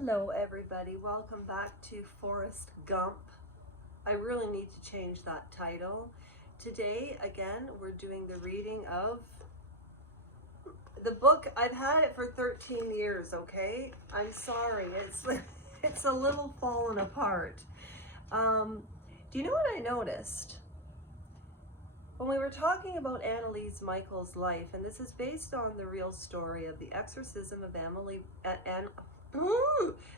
Hello everybody, welcome back to Forrest Gump. I really need to change that title. Today, again, we're doing the reading of the book. I've had it for 13 years, okay? I'm sorry, it's a little fallen apart. Do you know what I noticed? When we were talking about Analese Michael's life, and this is based on the real story of the exorcism of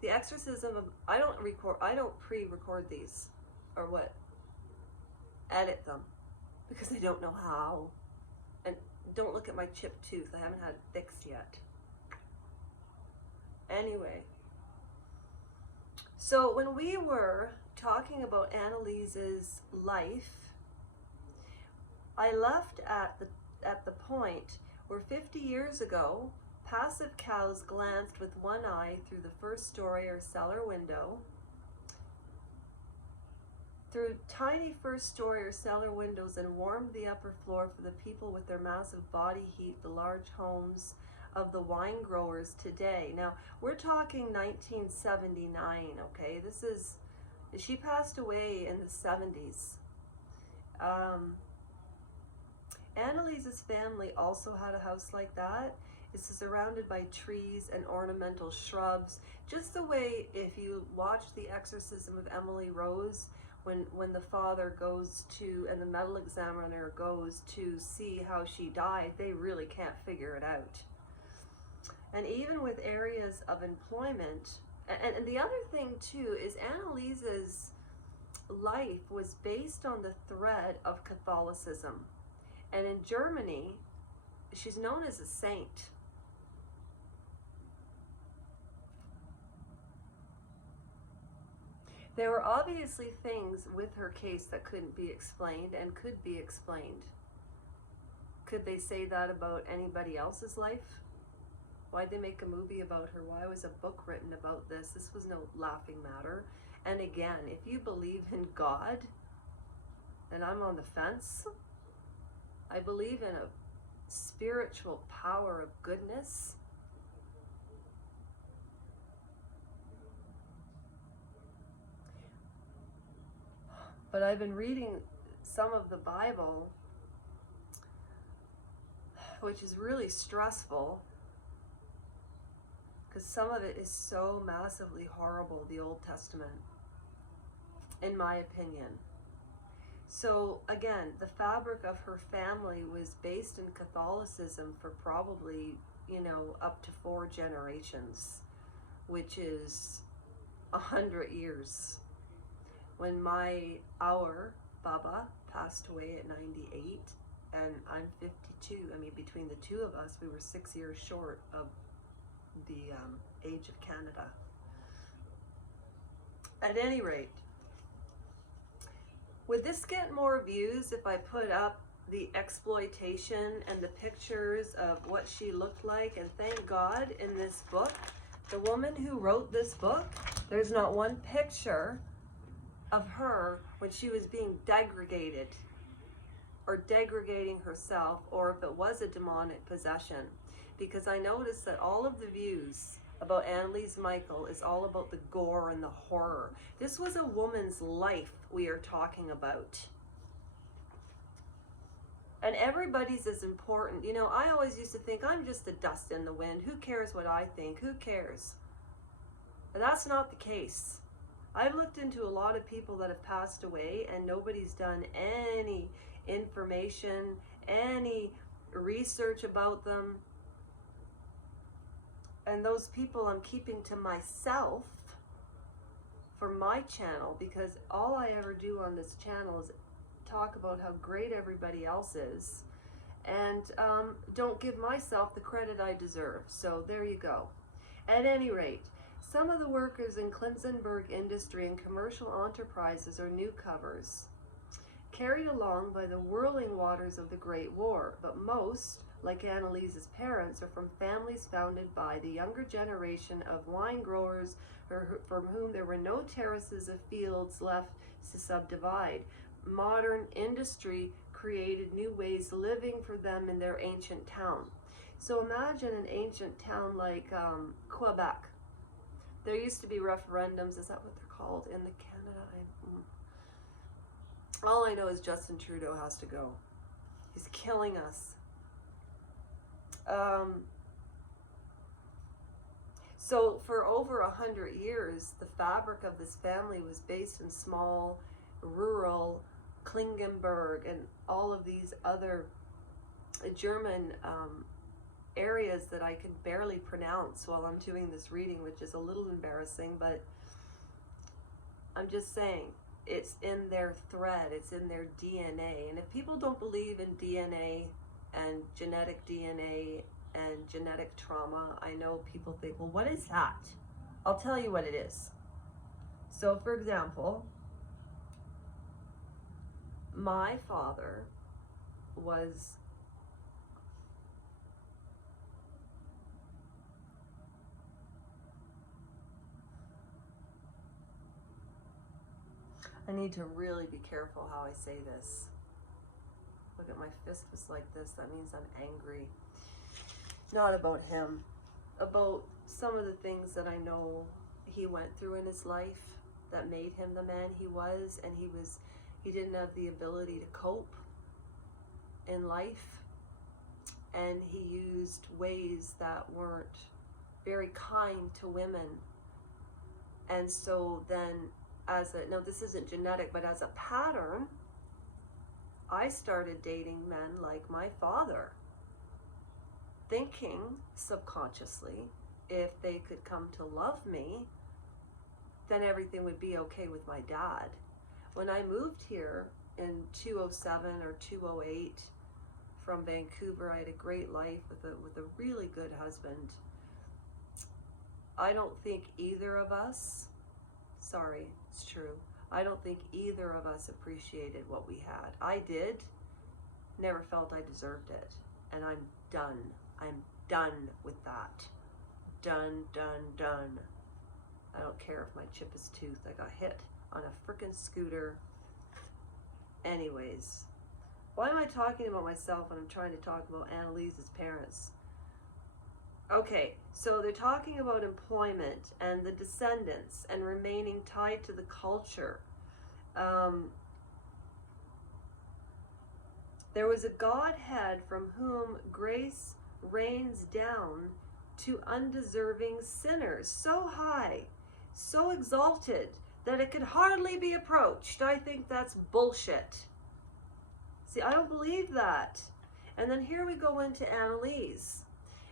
the exorcism of, I don't pre-record these, or what, edit them, because I don't know how, and don't look at my chipped tooth, I haven't had it fixed yet. Anyway, so when we were talking about Analese's life, I left at the point where 50 years ago, passive cows glanced with one eye through the first story or cellar window. Through tiny first story or cellar windows, and warmed the upper floor for the people with their massive body heat, the large homes of the wine growers today. Now, we're talking 1979, okay? She passed away in the 70s. Analese's family also had a house like that. It's surrounded by trees and ornamental shrubs, just the way if you watch The Exorcism of Emily Rose, when the father goes to, and the medical examiner goes to see how she died, they really can't figure it out. And even with areas of employment, and the other thing too is Analese's life was based on the thread of Catholicism. And in Germany, she's known as a saint. There were obviously things with her case that couldn't be explained and could be explained. Could they say that about anybody else's life? Why'd they make a movie about her? Why was a book written about this? This was no laughing matter. And again, if you believe in God, and I'm on the fence, I believe in a spiritual power of goodness. But I've been reading some of the Bible, which is really stressful, because some of it is so massively horrible, the Old Testament, in my opinion. So again, the fabric of her family was based in Catholicism for probably, up to 4 generations, which is 100 years. When our Baba passed away at 98, and I'm 52, between the two of us, we were 6 years short of the age of Canada. At any rate, would this get more views if I put up the exploitation and the pictures of what she looked like? And thank God in this book, the woman who wrote this book, there's not one picture of her when she was being degraded or degrading herself, or if it was a demonic possession. Because I noticed that all of the views about Analese Michael is all about the gore and the horror. This was a woman's life we are talking about. And everybody's is important. I always used to think I'm just the dust in the wind. Who cares what I think? Who cares? But that's not the case. I've looked into a lot of people that have passed away, and nobody's done any information, any research about them. And those people I'm keeping to myself for my channel, because all I ever do on this channel is talk about how great everybody else is, and don't give myself the credit I deserve. So there you go. At any rate, some of the workers in Clemsenberg industry and commercial enterprises are newcomers, carried along by the whirling waters of the Great War, but most, like Analese's parents, are from families founded by the younger generation of wine growers from whom there were no terraces of fields left to subdivide. Modern industry created new ways of living for them in their ancient town. So imagine an ancient town like Quebec. There used to be referendums, is that what they're called, in the Canada? All I know is Justin Trudeau has to go. He's killing us. So for over 100 years, the fabric of this family was based in small, rural Klingenberg and all of these other German areas that I can barely pronounce while I'm doing this reading, which is a little embarrassing, but I'm just saying, it's in their thread, it's in their DNA. And if people don't believe in DNA and genetic DNA and genetic trauma, I know people think, well, what is that? I'll tell you what it is. So, for example, my father was I need to really be careful how I say this. Look at my fist was like this. That means I'm angry. Not about him. About some of the things that I know he went through in his life that made him the man he was. And he didn't have the ability to cope in life. And he used ways that weren't very kind to women. And so then now this isn't genetic, but as a pattern, I started dating men like my father, thinking subconsciously if they could come to love me, then everything would be okay with my dad. When I moved here in 2007 or 2008 from Vancouver, I had a great life with a really good husband. I don't think either of us, sorry, it's true, I don't think either of us appreciated what we had. I did, never felt I deserved it, and I'm done. I'm done with that. Done, done, done. I don't care if my chip is toothed. I got hit on a frickin' scooter. Anyways, why am I talking about myself when I'm trying to talk about Analese's parents? Okay, so they're talking about employment and the descendants and remaining tied to the culture. There was a Godhead from whom grace rains down to undeserving sinners, so high, so exalted, that it could hardly be approached. I think that's bullshit. See, I don't believe that. And then here we go into Analese.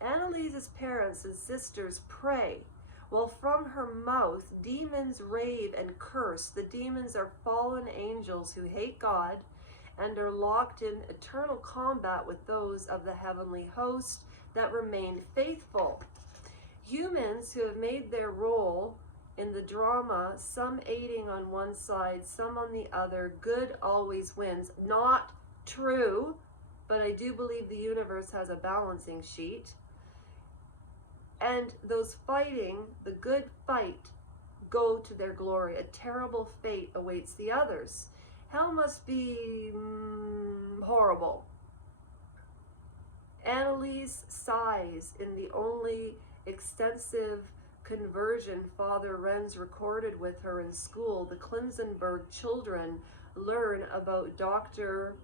Analese's parents and sisters pray, while from her mouth demons rave and curse. The demons are fallen angels who hate God and are locked in eternal combat with those of the heavenly host that remain faithful. Humans who have made their role in the drama, some aiding on one side, some on the other, good always wins. Not true, but I do believe the universe has a balancing sheet. And those fighting, the good fight, go to their glory. A terrible fate awaits the others. Hell must be horrible. Analese sighs in the only extensive conversion Father Renz recorded with her in school. The Klingenberg children learn about Dr.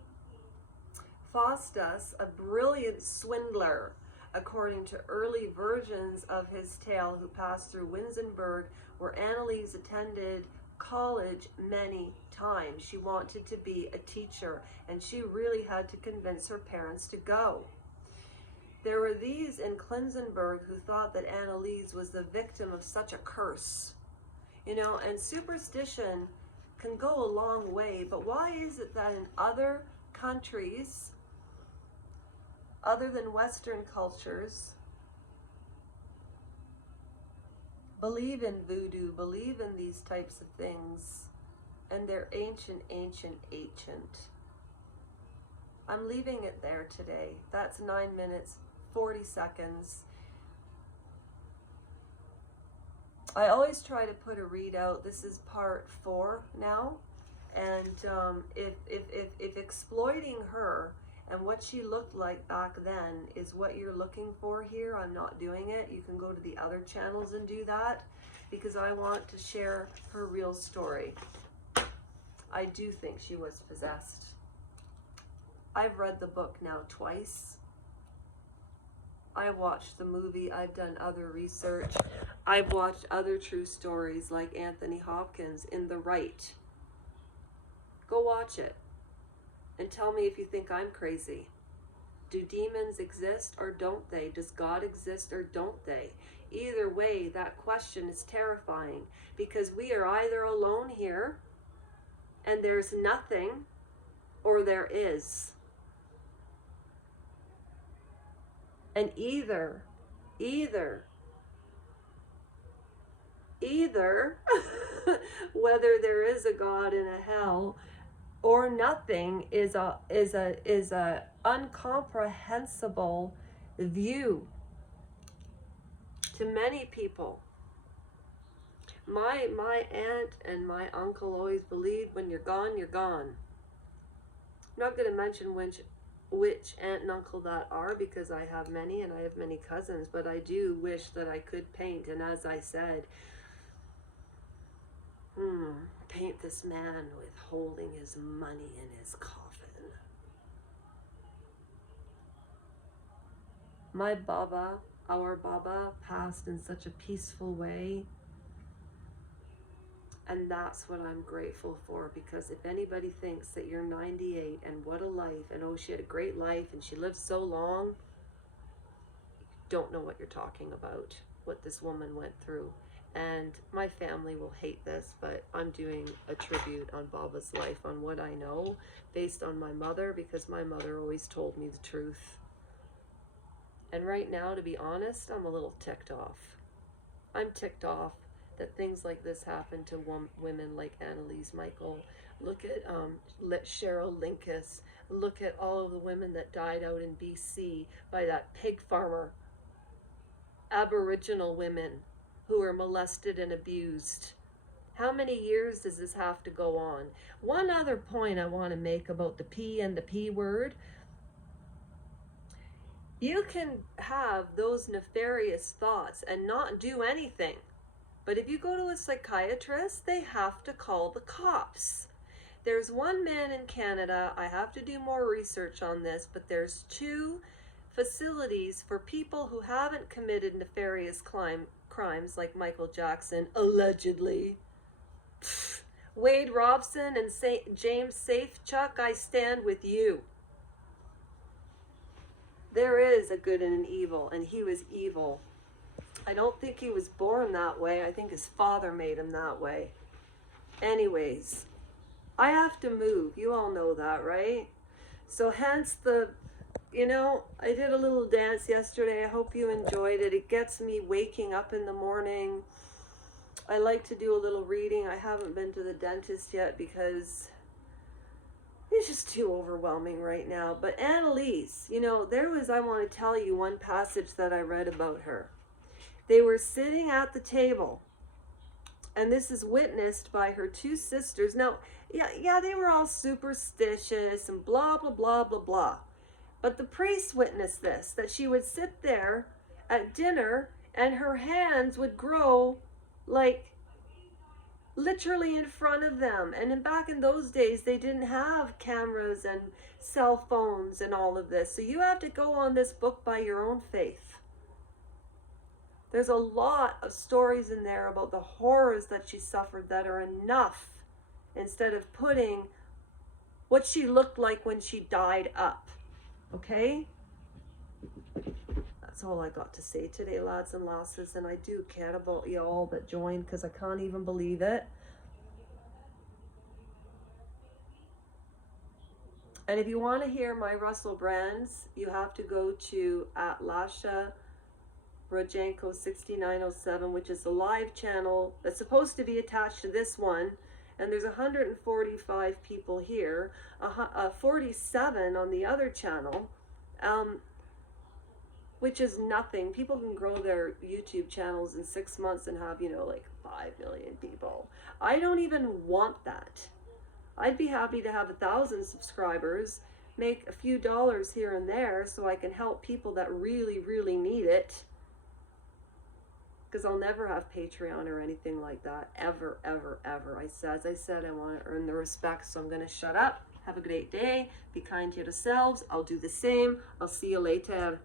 Faustus, a brilliant swindler, according to early versions of his tale, who passed through Winsenberg, where Analese attended college many times. She wanted to be a teacher, and she really had to convince her parents to go. There were these in Klingenberg who thought that Analese was the victim of such a curse. You know, and superstition can go a long way, but why is it that in other countries, other than Western cultures, believe in voodoo, believe in these types of things, and they're ancient, ancient, ancient. I'm leaving it there today. That's 9 minutes, 40 seconds. I always try to put a readout. This is part 4 now. And if exploiting her and what she looked like back then is what you're looking for here, I'm not doing it. You can go to the other channels and do that. because I want to share her real story. I do think she was possessed. I've read the book now twice. I watched the movie. I've done other research. I've watched other true stories like Anthony Hopkins in The Right. Go watch it and tell me if you think I'm crazy. Do demons exist or don't they? Does God exist or don't they? Either way, that question is terrifying, because we are either alone here and there's nothing, or there is. And either whether there is a God and a hell or nothing is a incomprehensible view to many people. My aunt and my uncle always believed when you're gone, you're gone. I'm not going to mention which aunt and uncle that are, because I have many and I have many cousins, but I do wish that I could paint. And as I said, paint this man with holding his money in his coffin. My Baba, our Baba, passed in such a peaceful way. And that's what I'm grateful for, because if anybody thinks that you're 98 and what a life, and oh, she had a great life and she lived so long, you don't know what you're talking about, what this woman went through. And my family will hate this, but I'm doing a tribute on Baba's life, on what I know, based on my mother, because my mother always told me the truth. And right now, to be honest, I'm a little ticked off. I'm ticked off that things like this happen to women like Analese Michael. Look at Cheryl Linkus. Look at all of the women that died out in BC by that pig farmer. Aboriginal women who were molested and abused. How many years does this have to go on? One other point I want to make about the P and the P word. You can have those nefarious thoughts and not do anything. But if you go to a psychiatrist, they have to call the cops. There's one man in Canada, I have to do more research on this, but there's 2 facilities for people who haven't committed nefarious crimes like Michael Jackson, allegedly. Wade Robson and James Safechuck, I stand with you. There is a good and an evil, and he was evil. I don't think he was born that way. I think his father made him that way. Anyways, I have to move. You all know that, right? So hence I did a little dance yesterday. I hope you enjoyed it. It gets me waking up in the morning. I like to do a little reading. I haven't been to the dentist yet because it's just too overwhelming right now. But Analese, I want to tell you one passage that I read about her. They were sitting at the table, and this is witnessed by her 2 sisters. Now, yeah, they were all superstitious and blah, blah, blah, blah, blah. But the priest witnessed this, that she would sit there at dinner and her hands would grow like literally in front of them. And back in those days, they didn't have cameras and cell phones and all of this. So you have to go on this book by your own faith. There's a lot of stories in there about the horrors that she suffered that are enough, instead of putting what she looked like when she died up. Okay? That's all I got to say today, lads and lasses, and I do care about you all that joined, because I can't even believe it. And if you want to hear my Russell Brands, you have to go to @Lasha Rojenko 6907, which is a live channel that's supposed to be attached to this one, and there's 145 people here, 47 on the other channel, which is nothing. People can grow their YouTube channels in 6 months and have, like 5 million people. I don't even want that. I'd be happy to have 1,000 subscribers, make a few dollars here and there so I can help people that really, really need it. because I'll never have Patreon or anything like that, ever, ever, ever. As I said, I want to earn the respect, so I'm going to shut up. Have a great day. Be kind to yourselves. I'll do the same. I'll see you later.